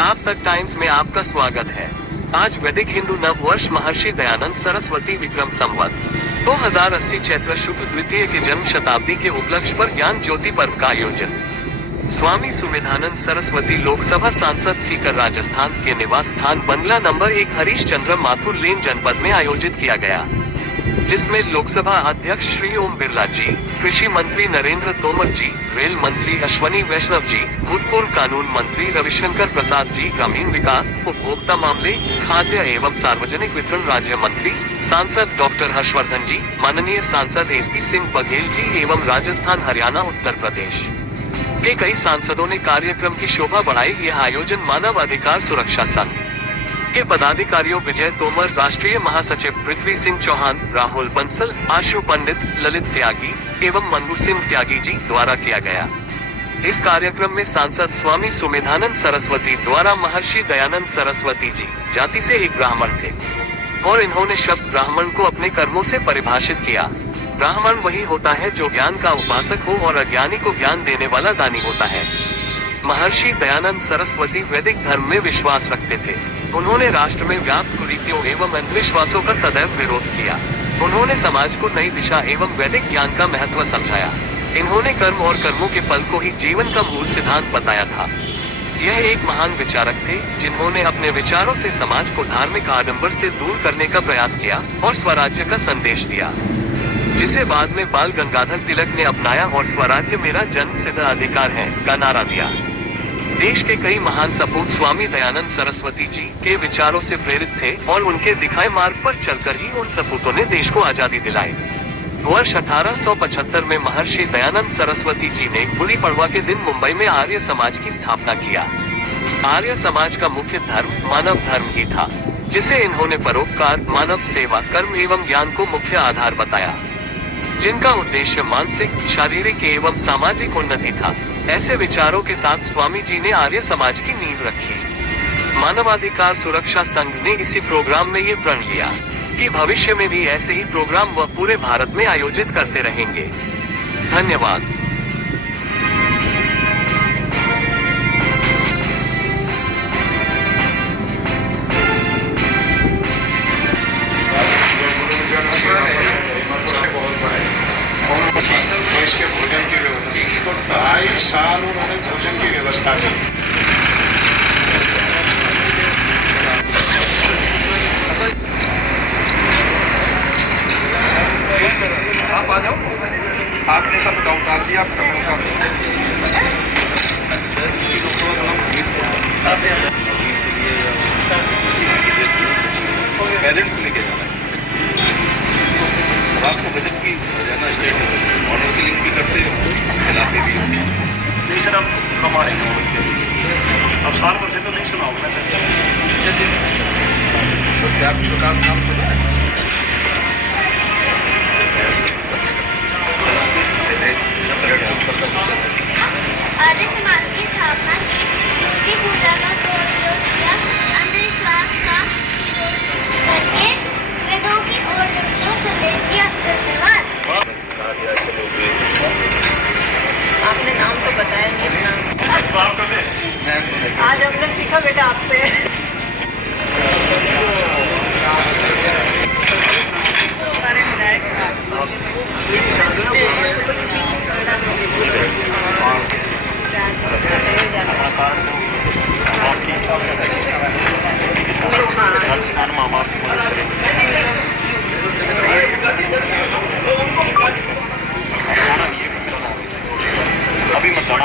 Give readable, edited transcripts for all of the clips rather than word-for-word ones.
आप तक टाइम्स में आपका स्वागत है। आज वैदिक हिंदू नव वर्ष महर्षि दयानंद सरस्वती विक्रम संवत 2080 चैत्र शुक्ल द्वितीय के जन्म शताब्दी के उपलक्ष्य पर ज्ञान ज्योति पर्व का आयोजन स्वामी सुमेधानंद सरस्वती लोकसभा सांसद सीकर राजस्थान के निवास स्थान बंगला नंबर 1 हरीश चंद्र माथुर लेन जनपद में आयोजित किया गया, जिसमें लोकसभा अध्यक्ष श्री ओम बिरला जी, कृषि मंत्री नरेंद्र तोमर जी, रेल मंत्री अश्वनी वैष्णव जी, भूतपूर्व कानून मंत्री रविशंकर प्रसाद जी, ग्रामीण विकास, उपभोक्ता मामले, खाद्य एवं सार्वजनिक वितरण राज्य मंत्री, सांसद डॉक्टर हर्षवर्धन जी, माननीय सांसद एसपी सिंह बघेल जी एवं राजस्थान, हरियाणा, उत्तर प्रदेश के कई सांसदों ने कार्यक्रम की शोभा बढ़ाई। यह आयोजन मानव अधिकार सुरक्षा संघ के पदाधिकारियों विजय तोमर, राष्ट्रीय महासचिव पृथ्वी सिंह चौहान, राहुल बंसल, आशु पंडित, ललित त्यागी एवं मनमोहन सिंह त्यागी जी द्वारा किया गया। इस कार्यक्रम में सांसद स्वामी सुमेधानंद सरस्वती द्वारा महर्षि दयानंद सरस्वती जी जाति से एक ब्राह्मण थे और इन्होंने शब्द ब्राह्मण को अपने कर्मों से परिभाषित किया। ब्राह्मण वही होता है जो ज्ञान का उपासक हो और अज्ञानी को ज्ञान देने वाला दानी होता है। महर्षि दयानंद सरस्वती वैदिक धर्म में विश्वास रखते थे। उन्होंने राष्ट्र में व्याप्त कुरीतियों एवं अंधविश्वासों का सदैव विरोध किया। उन्होंने समाज को नई दिशा एवं वैदिक ज्ञान का महत्व समझाया। इन्होंने कर्म और कर्मों के फल को ही जीवन का मूल सिद्धांत बताया था। यह एक महान विचारक थे जिन्होंने अपने विचारों से समाज को धार्मिक आडंबर से दूर करने का प्रयास किया और स्वराज्य का संदेश दिया, जिसे बाद में बाल गंगाधर तिलक ने अपनाया और स्वराज्य मेरा जन्म सिद्ध अधिकार है का नारा दिया। देश के कई महान सपूत स्वामी दयानंद सरस्वती जी के विचारों से प्रेरित थे और उनके दिखाए मार्ग पर चलकर ही उन सपूतों ने देश को आजादी दिलाई। वर्ष 1875 में महर्षि दयानंद सरस्वती जी ने गुड़ी पड़वा के दिन मुंबई में आर्य समाज की स्थापना किया। आर्य समाज का मुख्य धर्म मानव धर्म ही था, जिसे इन्होंने परोपकार, मानव सेवा, कर्म एवं ज्ञान को मुख्य आधार बताया, जिनका उद्देश्य मानसिक, शारीरिक एवं सामाजिक उन्नति था। ऐसे विचारों के साथ स्वामी जी ने आर्य समाज की नींव रखी। मानवाधिकार सुरक्षा संघ ने इसी प्रोग्राम में ये प्रण लिया कि भविष्य में भी ऐसे ही प्रोग्राम वह पूरे भारत में आयोजित करते रहेंगे। धन्यवाद। इसके भोजन की व्यवस्था 2.5 साल उन्होंने भोजन की व्यवस्था की। आप आ जाओ, आपने सब डाल दिया। पेरेंट्स लेके जाना है। आपको बजट की जाना स्टेट ऑर्डर की लिंक भी करते हो, खिलाते भी हो। नहीं सर, अब कम आ रहे हैं। अब साल भर से तो नहीं सुना होगा। सत्याग्रह विकास नाम सुना है? आर्य समाज की स्थापना की, मूर्ति पूजा का विरोध किया, अंधविश्वास का विरोध करके वेदों की ओर संदेश दिया। धन्यवाद। आपने नाम तो बताया नहीं अपना। आज हमने सीखा बेटा आपसे। सारे विधायक राजस्थान में हमारे अभी मत जाना।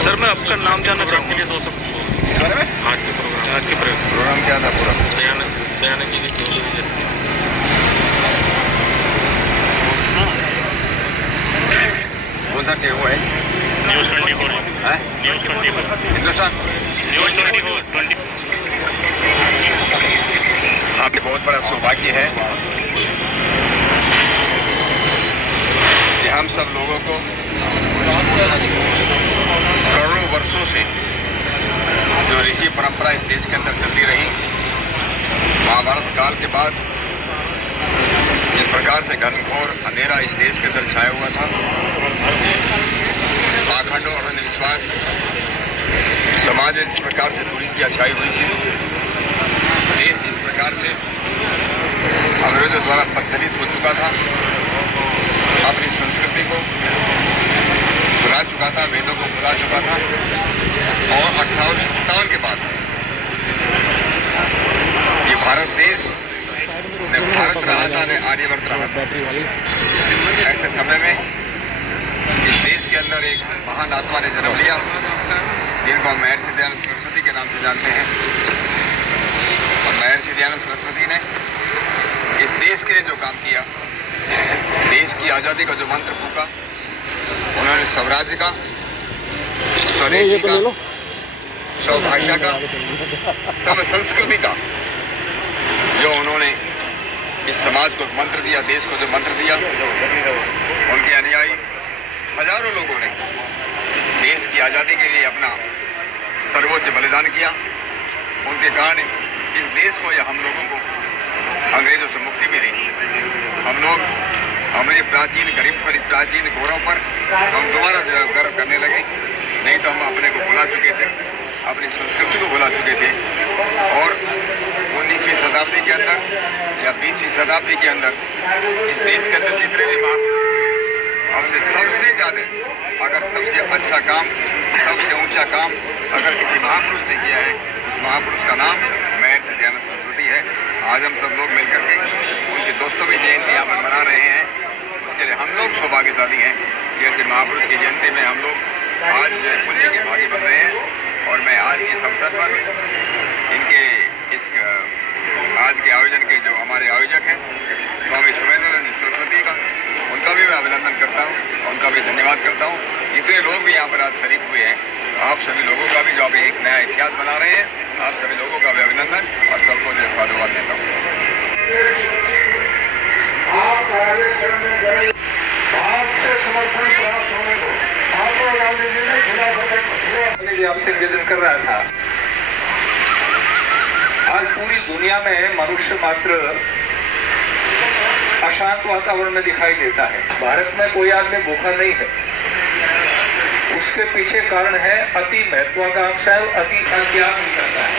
सर मैं आपका नाम जानना चाहूँगा लिए 200 इस बारे में आज के प्रोग्राम क्या था पूरा? बयान की कौन सा टे हुआ है? न्यूज़ 24 है? न्यूज़ 24 हिंदुस्तान। न्यूज़ 24 आपके बहुत बड़ा सौभाग्य है कि हम सब लोगों को करोड़ों वर्षों से जो ऋषि परंपरा इस देश के अंदर चलती रही, महाभारत काल के बाद जिस प्रकार से घनघोर अंधेरा इस देश के अंदर छाया हुआ था, पाखंडों और अंधविश्वास समाज में जिस प्रकार से कुरीतियां छाई हुई थी, देश जिस प्रकार से अंग्रेजों द्वारा पत्तलित हो चुका था, अपनी संस्कृति को भुला चुका था, वेदों को भुला चुका था, और 58 के बाद ये भारत देश न भारत रहा था न आर्यवर्त रहा था। ऐसे समय में इस देश के अंदर एक महान आत्मा ने जन्म लिया, जिनको हम महर्षि दयानंद सरस्वती के नाम से जानते हैं। और महर्षि दयानंद सरस्वती ने इस देश के लिए जो काम किया, देश की आज़ादी का जो मंत्र फूका, उन्होंने स्वराज्य का, स्वदेशी का, स्वभाषा का, सब संस्कृति का जो उन्होंने इस समाज को मंत्र दिया, देश को जो मंत्र दिया, उनके अनुयायी हजारों लोगों ने देश की आज़ादी के लिए अपना सर्वोच्च बलिदान किया। उनके कारण इस देश को या हम लोगों को अंग्रेजों से मुक्ति मिली। हम लोग हमारे प्राचीन गौरव पर हम दोबारा जो है गर्व करने लगे, नहीं तो हम अपने को भुला चुके थे, अपनी संस्कृति को भुला चुके थे। और 19वीं शताब्दी के अंदर या 20वीं शताब्दी के अंदर इस देश के अंदर जितने भी हमसे सबसे ज़्यादा, अगर सबसे अच्छा काम, सबसे ऊंचा काम अगर किसी महापुरुष ने किया है, उस महापुरुष का नाम महर्षि दयानंद सरस्वती है। आज हम सब लोग मिलकर के उनकी 200वीं जयंती यहाँ पर मना रहे हैं। उसके लिए हम लोग सौभाग्यशाली हैं कि ऐसे महापुरुष की जयंती में हम लोग आज जो है पुण्य के भागी बन रहे हैं। और मैं आज इस अवसर पर इनके इस आज के आयोजन के जो हमारे आयोजक हैं स्वामी सुमेधानंद सरस्वती का, उनका भी मैं अभिनंदन करता हूँ, उनका भी धन्यवाद करता हूँ। इतने लोग भी यहाँ पर आज शरीक हुए हैं, आप सभी लोगों का भी जो अभी एक नया इतिहास बना रहे हैं, आप सभी लोगों का भी अभिनंदन और सबको जो साधुवाद देता हूँ। आपसे समर्थन प्राप्त होने को महात्मा गांधी जी ने खिलाफ आपसे निवेदन कर रहा था। आज पूरी दुनिया में मनुष्य मात्र अशांत वातावरण में दिखाई देता है। भारत में कोई आदमी भूखा नहीं है, उसके पीछे कारण है अति महत्वाकांक्षा, अति त्याग नहीं करता है।